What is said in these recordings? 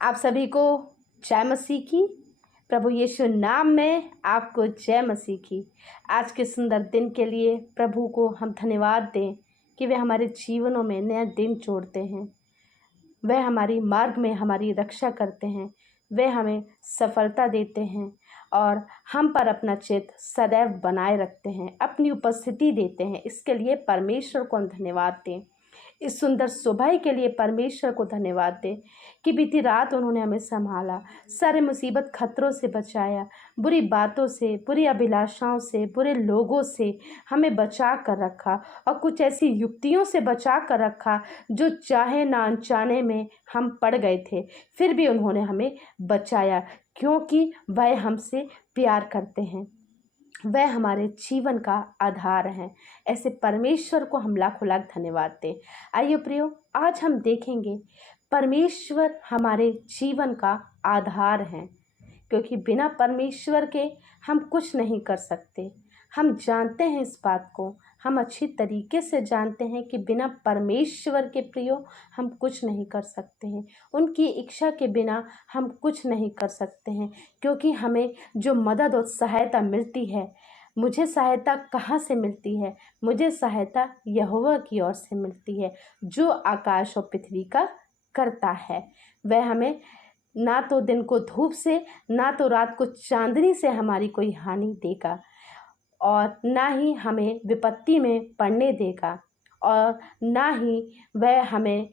आप सभी को जय मसीह की। प्रभु यीशु नाम में आपको जय मसीह की। आज के सुंदर दिन के लिए प्रभु को हम धन्यवाद दें कि वे हमारे जीवनों में नया दिन जोड़ते हैं। वह हमारी मार्ग में हमारी रक्षा करते हैं। वे हमें सफलता देते हैं और हम पर अपना चित्त सदैव बनाए रखते हैं, अपनी उपस्थिति देते हैं। इसके लिए परमेश्वर को हम धन्यवाद दें। इस सुंदर सुबह के लिए परमेश्वर को धन्यवाद दें कि बीती रात उन्होंने हमें संभाला, सारे मुसीबत खतरों से बचाया, बुरी बातों से, बुरी अभिलाषाओं से, बुरे लोगों से हमें बचा कर रखा और कुछ ऐसी युक्तियों से बचा कर रखा जो चाहे ना अनजाने में हम पड़ गए थे, फिर भी उन्होंने हमें बचाया क्योंकि वह हमसे प्यार करते हैं। वह हमारे जीवन का आधार हैं। ऐसे परमेश्वर को हम लाखों लाख धन्यवाद दें। आइए प्रियो, आज हम देखेंगे परमेश्वर हमारे जीवन का आधार हैं, क्योंकि बिना परमेश्वर के हम कुछ नहीं कर सकते। हम जानते हैं इस बात को, हम अच्छी तरीके से जानते हैं कि बिना परमेश्वर के प्रियो हम कुछ नहीं कर सकते हैं। उनकी इच्छा के बिना हम कुछ नहीं कर सकते हैं, क्योंकि हमें जो मदद और सहायता मिलती है, मुझे सहायता कहाँ से मिलती है? मुझे सहायता यहोवा की ओर से मिलती है, जो आकाश और पृथ्वी का करता है। वह हमें ना तो दिन को धूप से, ना तो रात को चांदनी से हमारी कोई हानि देगा, और ना ही हमें विपत्ति में पड़ने देगा, और ना ही वह हमें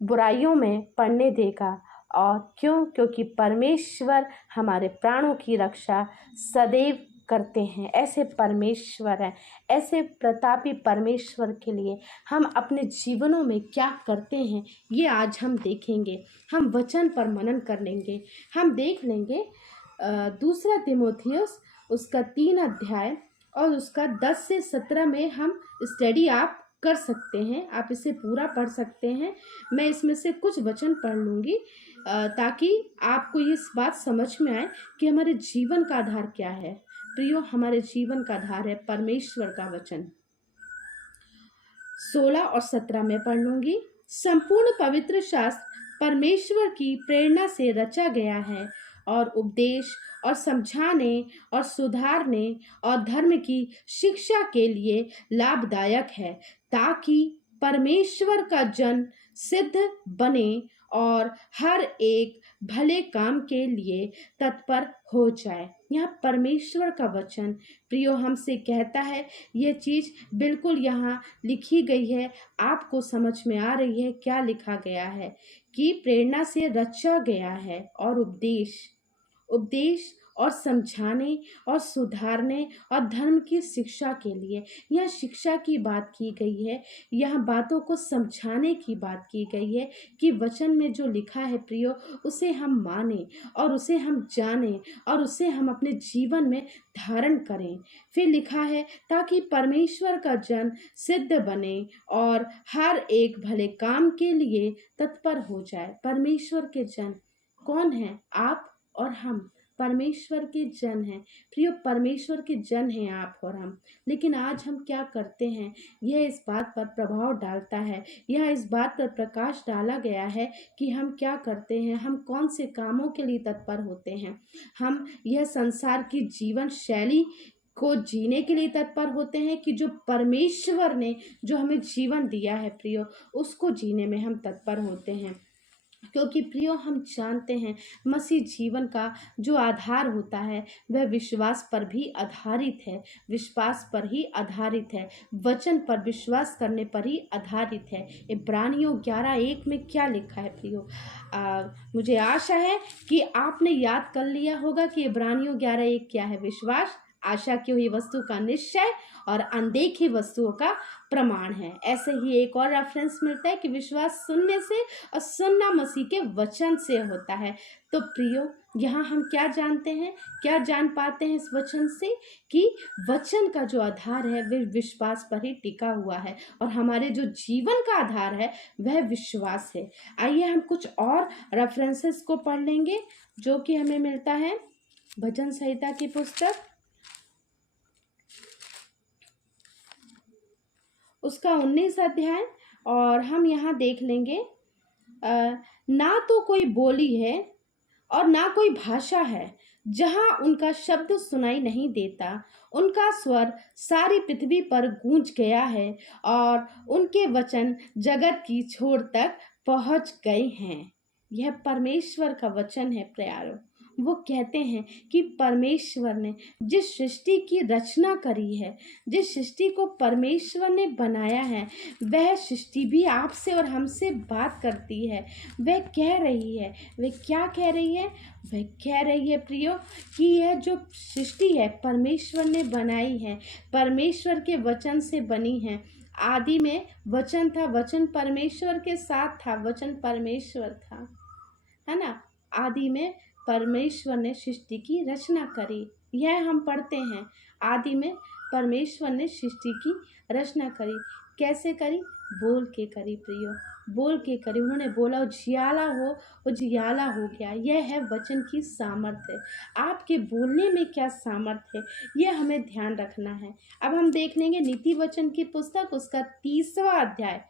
बुराइयों में पड़ने देगा। और क्योंकि परमेश्वर हमारे प्राणों की रक्षा सदैव करते हैं। ऐसे परमेश्वर हैं, ऐसे प्रतापी परमेश्वर के लिए हम अपने जीवनों में क्या करते हैं, ये आज हम देखेंगे। हम वचन पर मनन कर लेंगे। हम देख लेंगे दूसरा तीमुथियुस उसका 3 अध्याय और उसका 10 से 17 में हम स्टडी आप कर सकते हैं। आप इसे पूरा पढ़ सकते हैं। मैं इसमें से कुछ वचन पढ़ लूँगी ताकि आपको इस बात समझ में आए कि हमारे जीवन का आधार क्या है। प्रियो, हमारे जीवन का आधार है परमेश्वर का वचन। 16 और 17 में पढ़ लूँगी। संपूर्ण पवित्र शास्त्र परमेश्वर की प्रेरणा से रचा गया है और उपदेश और समझाने और सुधारने और धर्म की शिक्षा के लिए लाभदायक है, ताकि परमेश्वर का जन सिद्ध बने और हर एक भले काम के लिए तत्पर हो जाए। यहाँ परमेश्वर का वचन प्रियो हमसे कहता है, ये चीज़ बिल्कुल यहाँ लिखी गई है। आपको समझ में आ रही है क्या लिखा गया है? कि प्रेरणा से रचा गया है और उपदेश और समझाने और सुधारने और धर्म की शिक्षा के लिए। यह शिक्षा की बात की गई है, यह बातों को समझाने की बात की गई है कि वचन में जो लिखा है प्रियो, उसे हम माने और उसे हम जाने और उसे हम अपने जीवन में धारण करें। फिर लिखा है ताकि परमेश्वर का जन सिद्ध बने और हर एक भले काम के लिए तत्पर हो जाए। परमेश्वर के जन कौन है? आप और हम परमेश्वर के जन हैं प्रियो, परमेश्वर के जन हैं आप और हम। लेकिन आज हम क्या करते हैं, यह इस बात पर प्रभाव डालता है, यह इस बात पर प्रकाश डाला गया है कि हम क्या करते हैं, हम कौन से कामों के लिए तत्पर होते हैं। हम यह संसार की जीवन शैली को जीने के लिए तत्पर होते हैं कि जो परमेश्वर ने जो हमें जीवन दिया है प्रियो, उसको जीने में हम तत्पर होते हैं। क्योंकि प्रियो, हम जानते हैं मसीह जीवन का जो आधार होता है वह विश्वास पर भी आधारित है, विश्वास पर ही आधारित है, वचन पर विश्वास करने पर ही आधारित है। इब्रानियों 11:1 में क्या लिखा है प्रियो? मुझे आशा है कि आपने याद कर लिया होगा कि इब्रानियों 11:1 क्या है? विश्वास आशा की हुई वस्तु का निश्चय और अनदेखी वस्तुओं का प्रमाण है। ऐसे ही एक और रेफरेंस मिलता है कि विश्वास सुनने से और सुनना मसीह के वचन से होता है। तो प्रियो, यहाँ हम क्या जानते हैं, क्या जान पाते हैं इस वचन से? कि वचन का जो आधार है वह विश्वास पर ही टिका हुआ है और हमारे जो जीवन का आधार है वह विश्वास है। आइए हम कुछ और रेफरेंसेस को पढ़ लेंगे जो कि हमें मिलता है भजन संहिता की पुस्तक, उसका 19 अध्याय, और हम यहाँ देख लेंगे ना तो कोई बोली है और ना कोई भाषा है जहाँ उनका शब्द सुनाई नहीं देता। उनका स्वर सारी पृथ्वी पर गूंज गया है और उनके वचन जगत की छोर तक पहुंच गए हैं। यह परमेश्वर का वचन है प्यारो। वो कहते हैं कि परमेश्वर ने जिस सृष्टि की रचना करी है, जिस सृष्टि को परमेश्वर ने बनाया है, वह सृष्टि भी आपसे और हमसे बात करती है। वह कह रही है, वह क्या कह रही है? वह कह रही है प्रियो कि यह जो सृष्टि है परमेश्वर ने बनाई है, परमेश्वर के वचन से बनी है। आदि में वचन था, वचन परमेश्वर के साथ था, वचन परमेश्वर था, है ना। आदि में परमेश्वर ने सृष्टि की रचना करी, यह हम पढ़ते हैं। आदि में परमेश्वर ने सृष्टि की रचना करी। कैसे करी? बोल के करी प्रियो, बोल के करी। उन्होंने बोला उजियाला हो, उजियाला हो गया। यह है वचन की सामर्थ्य। आपके बोलने में क्या सामर्थ्य है, यह हमें ध्यान रखना है। अब हम देख लेंगे नीति वचन की पुस्तक, उसका 30वां अध्याय,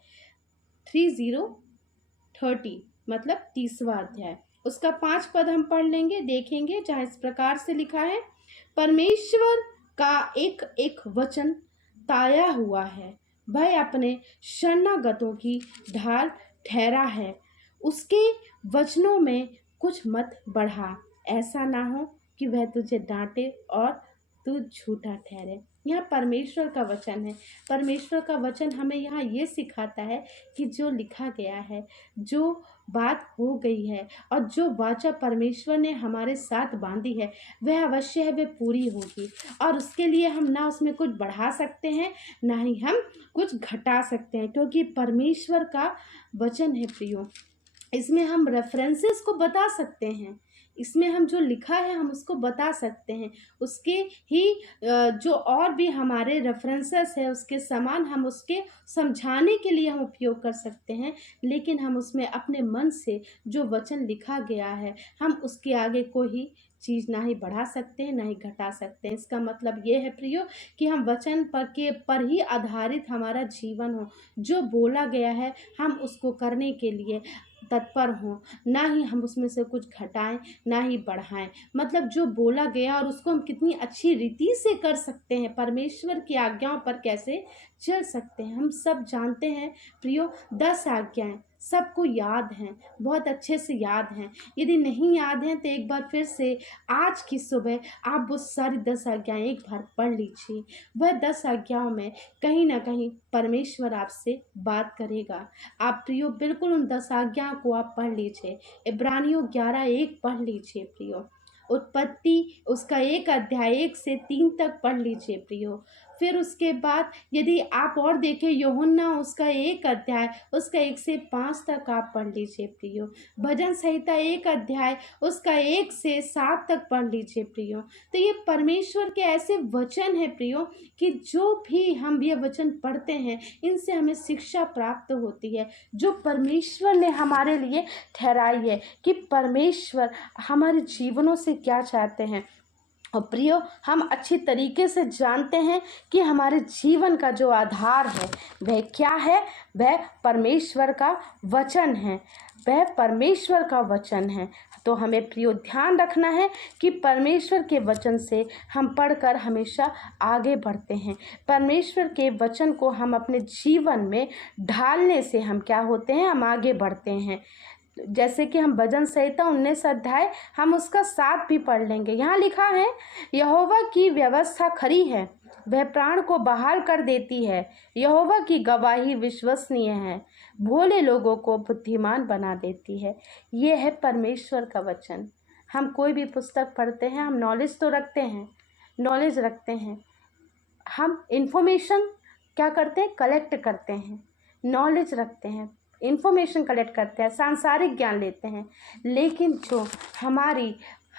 30 मतलब 30वां अध्याय, उसका 5 पद हम पढ़ लेंगे, देखेंगे, जहाँ इस प्रकार से लिखा है, परमेश्वर का एक एक वचन ताया हुआ है, वह अपने शरणागतों की ढाल ठहरा है। उसके वचनों में कुछ मत बढ़ा, ऐसा ना हो कि वह तुझे डांटे और तू झूठा ठहरे। यह परमेश्वर का वचन है। परमेश्वर का वचन हमें यहाँ ये सिखाता है कि जो लिखा गया है, जो बात हो गई है और जो वाचा परमेश्वर ने हमारे साथ बांधी है, वह अवश्य है, वह पूरी होगी। और उसके लिए हम ना उसमें कुछ बढ़ा सकते हैं, ना ही हम कुछ घटा सकते हैं, क्योंकि परमेश्वर का वचन है प्रियो। इसमें हम रेफरेंसेस को बता सकते हैं, इसमें हम जो लिखा है हम उसको बता सकते हैं। उसके ही जो और भी हमारे रेफरेंसेस है, उसके समान हम उसके समझाने के लिए हम उपयोग कर सकते हैं। लेकिन हम उसमें अपने मन से जो वचन लिखा गया है, हम उसके आगे कोई चीज़ ना ही बढ़ा सकते हैं, ना ही घटा सकते हैं। इसका मतलब ये है प्रियो कि हम वचन पर ही आधारित हमारा जीवन हो। जो बोला गया है हम उसको करने के लिए तत्पर हों, ना ही हम उसमें से कुछ घटाएं, ना ही बढ़ाएं। मतलब जो बोला गया और उसको हम कितनी अच्छी रीति से कर सकते हैं, परमेश्वर की आज्ञाओं पर कैसे चल सकते हैं। हम सब जानते हैं प्रियो, 10 आज्ञाएं सबको याद हैं, बहुत अच्छे से याद हैं। यदि नहीं याद हैं तो एक बार फिर से आज की सुबह आप वो सारी 10 आज्ञाएं एक बार पढ़ लीजिए। वह 10 आज्ञाओं में कहीं ना कहीं परमेश्वर आपसे बात करेगा। आप प्रियो बिल्कुल उन 10 आज्ञाओं को आप पढ़ लीजिए। इब्रानियों 11:1 पढ़ लीजिए प्रियो। उत्पत्ति उसका 1 अध्याय 1 से 3 तक पढ़ लीजिए प्रियो। फिर उसके बाद यदि आप और देखें यूहन्ना उसका 1 अध्याय उसका 1 से 5 तक आप पढ़ लीजिए प्रियो। भजन संहिता 1 अध्याय उसका 1 से 7 तक पढ़ लीजिए प्रियो। तो ये परमेश्वर के ऐसे वचन है प्रियो कि जो भी हम ये वचन पढ़ते हैं इनसे हमें शिक्षा प्राप्त होती है, जो परमेश्वर ने हमारे लिए ठहराई है कि परमेश्वर हमारे जीवनों से क्या चाहते हैं। और प्रियो हम अच्छी तरीके से जानते हैं कि हमारे जीवन का जो आधार है वह क्या है, वह परमेश्वर का वचन है, वह परमेश्वर का वचन है। तो हमें प्रियो ध्यान रखना है कि परमेश्वर के वचन से हम पढ़कर हमेशा आगे बढ़ते हैं। परमेश्वर के वचन को हम अपने जीवन में ढालने से हम क्या होते हैं, हम आगे बढ़ते हैं। जैसे कि हम भजन संहिता 19 अध्याय हम उसका 7 भी पढ़ लेंगे। यहाँ लिखा है, यहोवा की व्यवस्था खरी है, वह प्राण को बहाल कर देती है। यहोवा की गवाही विश्वसनीय है, भोले लोगों को बुद्धिमान बना देती है। ये है परमेश्वर का वचन। हम कोई भी पुस्तक पढ़ते हैं, हम नॉलेज तो रखते हैं, नॉलेज रखते हैं, हम इंफॉर्मेशन क्या करते हैं, कलेक्ट करते हैं, नॉलेज रखते हैं, इंफॉर्मेशन कलेक्ट करते हैं, सांसारिक ज्ञान लेते हैं। लेकिन जो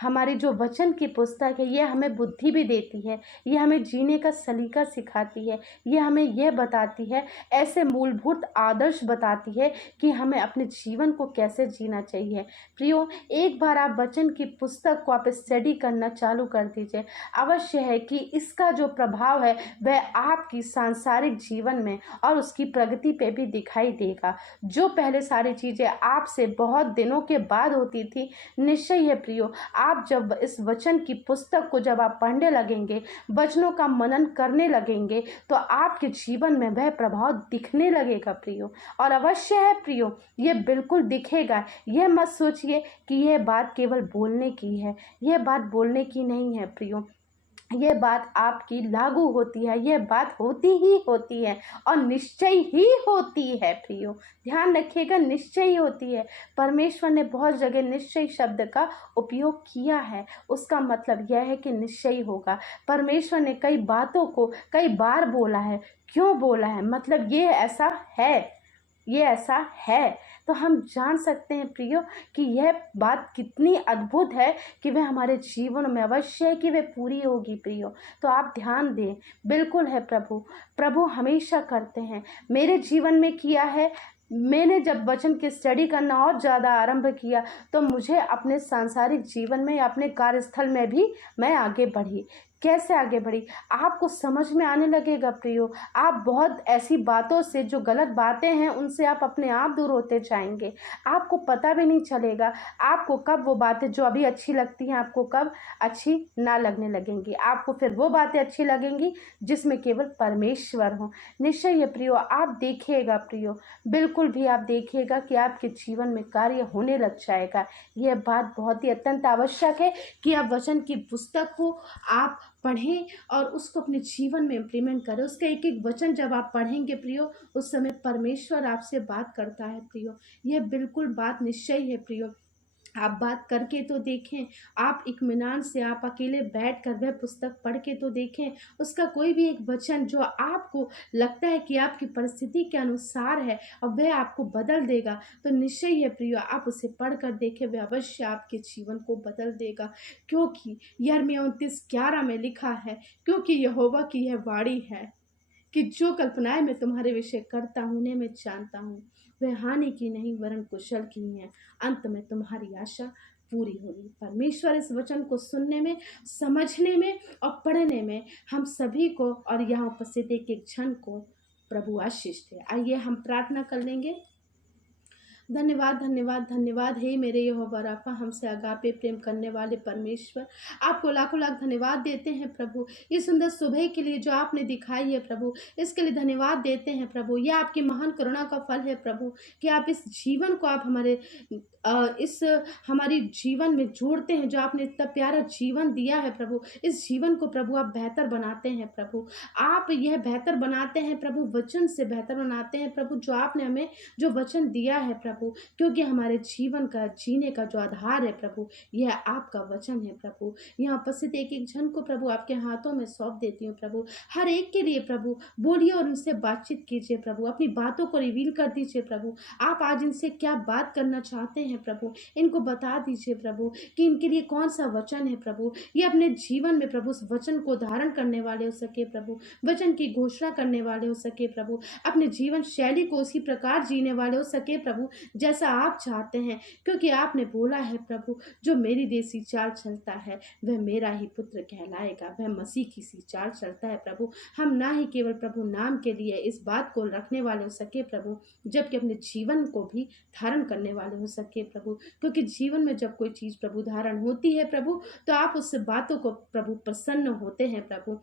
हमारी जो वचन की पुस्तक है ये हमें बुद्धि भी देती है, ये हमें जीने का सलीका सिखाती है, ये हमें यह बताती है, ऐसे मूलभूत आदर्श बताती है कि हमें अपने जीवन को कैसे जीना चाहिए। प्रियो, एक बार आप वचन की पुस्तक को आप स्टडी करना चालू कर दीजिए। अवश्य है कि इसका जो प्रभाव है वह आपकी सांसारिक जीवन में और उसकी प्रगति पे भी दिखाई देगा। जो पहले सारी चीज़ें आपसे बहुत दिनों के बाद होती थी, निश्चय है प्रियो, आप जब इस वचन की पुस्तक को जब आप पढ़ने लगेंगे, वचनों का मनन करने लगेंगे, तो आपके जीवन में वह प्रभाव दिखने लगेगा प्रियो। और अवश्य है प्रियो, ये बिल्कुल दिखेगा। यह मत सोचिए कि यह बात केवल बोलने की है, यह बात बोलने की नहीं है प्रियो, यह बात आपकी लागू होती है, यह बात होती ही होती है और निश्चय ही होती है प्रियो। ध्यान रखिएगा, निश्चय ही होती है। परमेश्वर ने बहुत जगह निश्चय शब्द का उपयोग किया है, उसका मतलब यह है कि निश्चय होगा। परमेश्वर ने कई बातों को कई बार बोला है। क्यों बोला है? मतलब ये ऐसा है, ये ऐसा है। तो हम जान सकते हैं प्रियो कि यह बात कितनी अद्भुत है कि वह हमारे जीवन में अवश्य है कि वह पूरी होगी प्रियो। तो आप ध्यान दें, बिल्कुल है प्रभु, प्रभु हमेशा करते हैं। मेरे जीवन में किया है। मैंने जब वचन की स्टडी करना और ज़्यादा आरंभ किया तो मुझे अपने सांसारिक जीवन में, अपने कार्यस्थल में भी मैं आगे बढ़ी। कैसे आगे बढ़ी? आपको समझ में आने लगेगा प्रियो। आप बहुत ऐसी बातों से, जो गलत बातें हैं, उनसे आप अपने आप दूर होते जाएंगे। आपको पता भी नहीं चलेगा आपको कब वो बातें जो अभी अच्छी लगती हैं आपको कब अच्छी ना लगने लगेंगी। आपको फिर वो बातें अच्छी लगेंगी जिसमें केवल परमेश्वर हो। निश्चय है प्रियो, आप देखिएगा प्रियो, बिल्कुल भी आप देखिएगा कि आपके जीवन में कार्य होने लग जाएगा। यह बात बहुत ही अत्यंत आवश्यक है कि आप वचन की पुस्तक को आप पढ़ें और उसको अपने जीवन में इम्प्लीमेंट करें। उसका एक एक वचन जब आप पढ़ेंगे प्रियो, उस समय परमेश्वर आपसे बात करता है प्रियो। यह बिल्कुल बात निश्चय है प्रियो। आप बात करके तो देखें, आप इत्मीनान से आप अकेले बैठ कर वह पुस्तक पढ़ के तो देखें। उसका कोई भी एक वचन जो आपको लगता है कि आपकी परिस्थिति के अनुसार है और वह आपको बदल देगा, तो निश्चय है प्रियो आप उसे पढ़ कर देखें, वह अवश्य आपके जीवन को बदल देगा। क्योंकि यिर्मयाह 29:11 में लिखा है, क्योंकि यहोवा की यह वाणी है कि जो कल्पनाएं मैं तुम्हारे विषय करता हूँ उन्हें मैं जानता हूँ, वह हानि की नहीं वरन कुशल की ही है। अंत में तुम्हारी आशा पूरी होगी। परमेश्वर इस वचन को सुनने में, समझने में और पढ़ने में हम सभी को और यहाँ उपस्थित एक एक जन को प्रभु आशीष दे। आइए हम प्रार्थना कर लेंगे। धन्यवाद धन्यवाद धन्यवाद हे मेरे यहोवा राफा, हमसे अगापे प्रेम करने वाले परमेश्वर, आपको लाखों लाख धन्यवाद देते हैं प्रभु। ये सुंदर सुबह के लिए जो आपने दिखाई है प्रभु, इसके लिए धन्यवाद देते हैं प्रभु। यह आपकी महान करुणा का फल है प्रभु कि आप इस जीवन को आप हमारे इस हमारी जीवन में जोड़ते हैं। जो आपने इतना प्यारा जीवन दिया है प्रभु, इस जीवन को प्रभु आप बेहतर बनाते हैं प्रभु। आप यह बेहतर बनाते हैं प्रभु, वचन से बेहतर बनाते हैं प्रभु, जो आपने हमें जो वचन दिया है प्रभु। क्योंकि हमारे जीवन का जीने का जो आधार है प्रभु, यह आपका वचन है प्रभु। यहाँ उपस्थित एक एक जन को प्रभु आपके हाथों में सौंप देती हूँ प्रभु। हर एक के लिए प्रभु बोलिए और उनसे बातचीत कीजिए प्रभु, अपनी बातों को रिवील कर दीजिए प्रभु। आप आज इनसे क्या बात करना चाहते हैं प्रभु, इनको बता दीजिए प्रभु कि इनके लिए कौन सा वचन है प्रभु। ये अपने जीवन में प्रभु उस वचन को धारण करने वाले हो सके प्रभु, वचन की घोषणा करने वाले हो सके प्रभु, अपने जीवन शैली को उसी प्रकार जीने वाले हो सके प्रभु जैसा आप चाहते हैं। क्योंकि आपने बोला है प्रभु, जो मेरी देसी चाल चलता है वह मेरा ही पुत्र कहलाएगा, वह मसीह की सी चाल चलता है प्रभु। हम ना ही केवल प्रभु नाम के लिए इस बात को रखने वाले हो सके प्रभु, जबकि अपने जीवन को भी धारण करने वाले हो सके प्रभु। क्योंकि जीवन में जब कोई चीज़ प्रभु धारण होती है प्रभु, तो आप उस बातों को प्रभु प्रसन्न होते हैं प्रभु।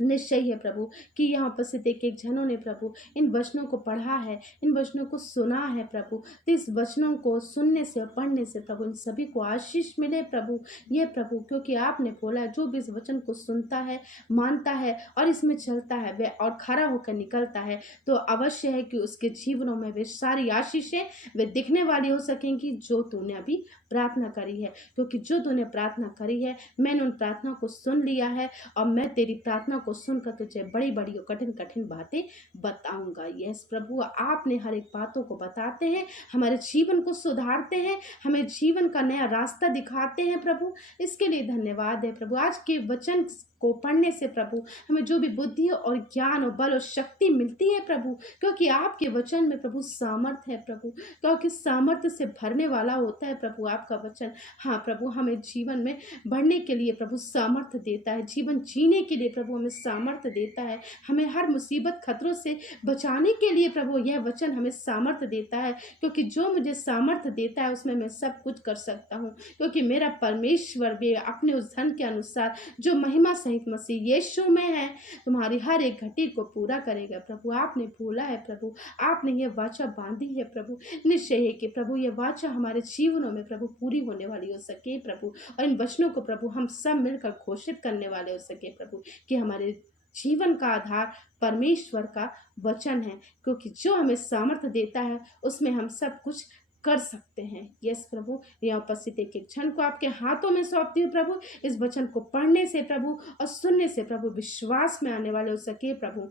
निश्चय है प्रभु कि यहाँ उपस्थित एक एक जनों ने प्रभु इन वचनों को पढ़ा है, इन वचनों को सुना है प्रभु। तो इस वचनों को सुनने से और पढ़ने से प्रभु इन सभी को आशीष मिले प्रभु। ये प्रभु, क्योंकि आपने बोला जो भी इस वचन को सुनता है, मानता है और इसमें चलता है वह और खड़ा होकर निकलता है, तो अवश्य है कि उसके जीवनों में वे सारी आशीषें वे दिखने वाली हो सकेंगी जो तूने अभी प्रार्थना करी है। क्योंकि जो तूने प्रार्थना करी है, मैंने उन प्रार्थना को सुन लिया है और मैं तेरी प्रार्थना को सुनकर तुझे बड़ी बड़ी और कठिन कठिन बातें बताऊंगा। यस प्रभु, आपने हर एक बातों को बताते हैं, हमारे जीवन को सुधारते हैं, हमें जीवन का नया रास्ता दिखाते हैं प्रभु। इसके लिए धन्यवाद है प्रभु। आज के वचन को पढ़ने से प्रभु हमें जो भी बुद्धि और ज्ञान और बल और शक्ति मिलती है प्रभु, क्योंकि आपके वचन में प्रभु सामर्थ्य है प्रभु, क्योंकि सामर्थ्य से भरने वाला होता है प्रभु आपका वचन। हाँ प्रभु, हमें जीवन में बढ़ने के लिए प्रभु सामर्थ्य देता है, जीवन जीने के लिए प्रभु हमें सामर्थ्य देता है, हमें हर मुसीबत खतरों से बचाने के लिए प्रभु यह वचन हमें सामर्थ्य देता है। क्योंकि जो मुझे सामर्थ्य देता है उसमें मैं सब कुछ कर सकता हूँ, क्योंकि मेरा परमेश्वर भी अपने उस धन के अनुसार जो महिमा सहित मसीह यीशु में है तुम्हारी हर एक घटी को पूरा करेगा प्रभु। आपने बोला है प्रभु, आपने ये वाचा बांधी है प्रभु, निश्चय है कि प्रभु ये वाचा हमारे जीवनों में प्रभु पूरी होने वाली हो सके प्रभु। और इन वचनों को प्रभु हम सब मिलकर घोषित करने वाले हो सके प्रभु, कि हमारे जीवन का आधार परमेश्वर का वचन है, क्योंकि जो हमें सामर्थ्य देता है उसमें हम सब कुछ कर सकते हैं। यस प्रभु, यहाँ उपस्थित एक एक क्षण को आपके हाथों में सौंपती हूँ प्रभु। इस वचन को पढ़ने से प्रभु और सुनने से प्रभु विश्वास में आने वाले हो सके प्रभु,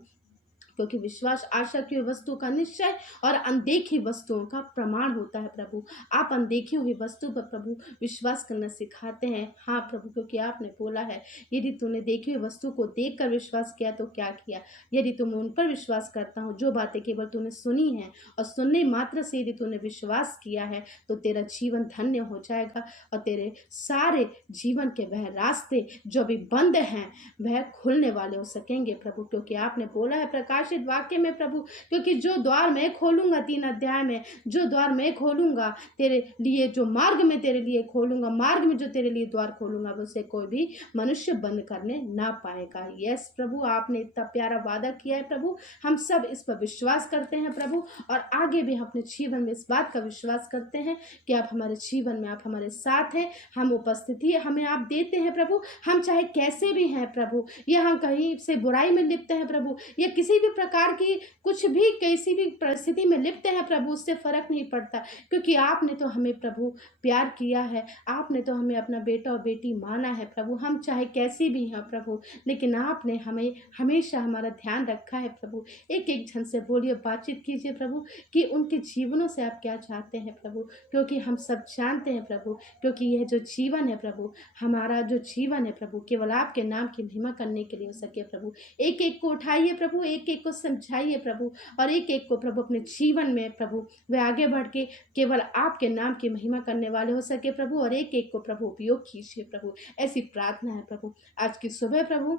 क्योंकि विश्वास आशा की वस्तु का निश्चय और अनदेखी वस्तुओं का प्रमाण होता है प्रभु। आप अनदेखी हुई वस्तु पर प्रभु विश्वास करना सिखाते हैं। हाँ प्रभु, क्योंकि आपने बोला है यदि तूने देखी हुई वस्तु को देखकर विश्वास किया तो क्या किया। यदि तुम उन पर विश्वास करता हूँ जो बातें केवल तूने सुनी हैं, और सुनने मात्र से यदि तूने विश्वास किया है तो तेरा जीवन धन्य हो जाएगा, और तेरे सारे जीवन के वह रास्ते जो भी बंद हैं वह खुलने वाले हो सकेंगे प्रभु। क्योंकि आपने बोला है प्रकाशित वाक्य में प्रभु, क्योंकि जो द्वार मैं खोलूंगा, 3 अध्याय में, जो द्वार मैं खोलूंगा तेरे लिए, जो मार्ग में तेरे लिए खोलूंगा, मार्ग में जो तेरे लिए द्वार खोलूंगा उसे कोई भी मनुष्य बंद करने ना पाएगा। यस प्रभु, आपने इतना प्यारा वादा किया है प्रभु, हम सब इस पर विश्वास करते हैं प्रभु, और आगे भी हम अपने जीवन में इस बात का विश्वास करते हैं कि आप हमारे जीवन में, आप हमारे साथ हैं, हम उपस्थिति हमें आप देते हैं प्रभु। हम चाहे कैसे भी हैं प्रभु, या हम कहीं से बुराई में लिप्त हैं प्रभु, या किसी भी प्रकार की कुछ भी कैसी भी परिस्थिति में लिप्त हैं प्रभु, उससे फर्क नहीं पड़ता, क्योंकि आपने तो हमें प्रभु प्यार किया है, आपने तो हमें अपना बेटा और बेटी माना है प्रभु। हम चाहे कैसी भी हैं प्रभु, लेकिन आपने हमें हमेशा हमारा ध्यान रखा है प्रभु। एक एक जन से बोलिए, बातचीत कीजिए प्रभु, कि उनके जीवनों से आप क्या चाहते हैं प्रभु, क्योंकि हम सब जानते हैं प्रभु, क्योंकि यह जो जीवन है प्रभु, हमारा जो जीवन है प्रभु केवल आपके नाम की महिमा करने के लिए हो सके प्रभु। एक एक को उठाइए प्रभु, एक एक को समझाइए प्रभु, और एक एक को प्रभु अपने जीवन में प्रभु वे आगे बढ़ के केवल आपके नाम की महिमा करने वाले हो सके प्रभु, और एक एक को प्रभु उपयोग कीजिए प्रभु। ऐसी प्रार्थना है प्रभु। आज की सुबह प्रभु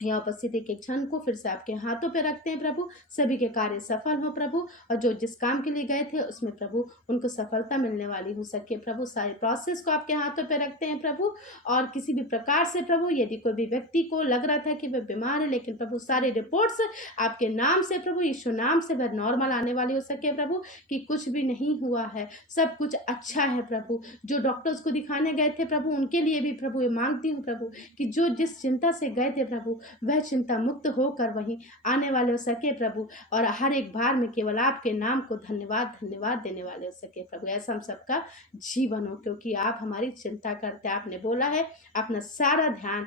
यहाँ उपस्थित एक एक क्षण को फिर से आपके हाथों पे रखते हैं प्रभु, सभी के कार्य सफल हो प्रभु, और जो जिस काम के लिए गए थे उसमें प्रभु उनको सफलता मिलने वाली हो सके प्रभु। सारे प्रोसेस को आपके हाथों पे रखते हैं प्रभु, और किसी भी प्रकार से प्रभु यदि कोई भी व्यक्ति को लग रहा था कि वह बीमार है, लेकिन प्रभु सारी रिपोर्ट्स आपके नाम से प्रभु, यीशु नाम से वह नॉर्मल आने वाली हो सके प्रभु, कि कुछ भी नहीं हुआ है, सब कुछ अच्छा है प्रभु। जो डॉक्टर्स को दिखाने गए थे प्रभु उनके लिए भी प्रभु ये मांगती हूँ प्रभु, कि जो जिस चिंता से गए थे प्रभु वह चिंता मुक्त होकर वहीं आने वाले हो सके प्रभु, और हर एक बार में केवल आपके नाम को धन्यवाद धन्यवाद देने वाले हो सके प्रभु। ऐसा हम सबका जीवन हो, क्योंकि आप हमारी चिंता करते हैं। आपने बोला है अपना सारा ध्यान,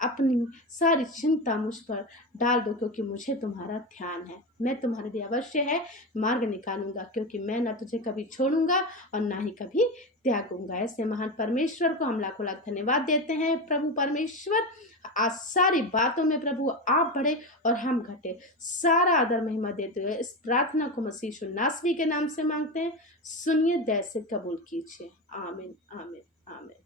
अपनी सारी चिंता मुझ पर डाल दो, क्योंकि मुझे तुम्हारा ध्यान है, मैं तुम्हारे लिए अवश्य है मार्ग निकालूंगा, क्योंकि मैं ना तुझे कभी छोड़ूंगा और ना ही कभी त्यागूंगा। ऐसे महान परमेश्वर को हम लाखों लाख धन्यवाद देते हैं प्रभु परमेश्वर। आज सारी बातों में प्रभु आप बढ़े और हम घटे, सारा आदर महिमा देते हुए इस प्रार्थना को मसीह यीशु नासरी के नाम से मांगते हैं। सुनिए, दया से कबूल कीजिए। आमीन आमीन आमीन।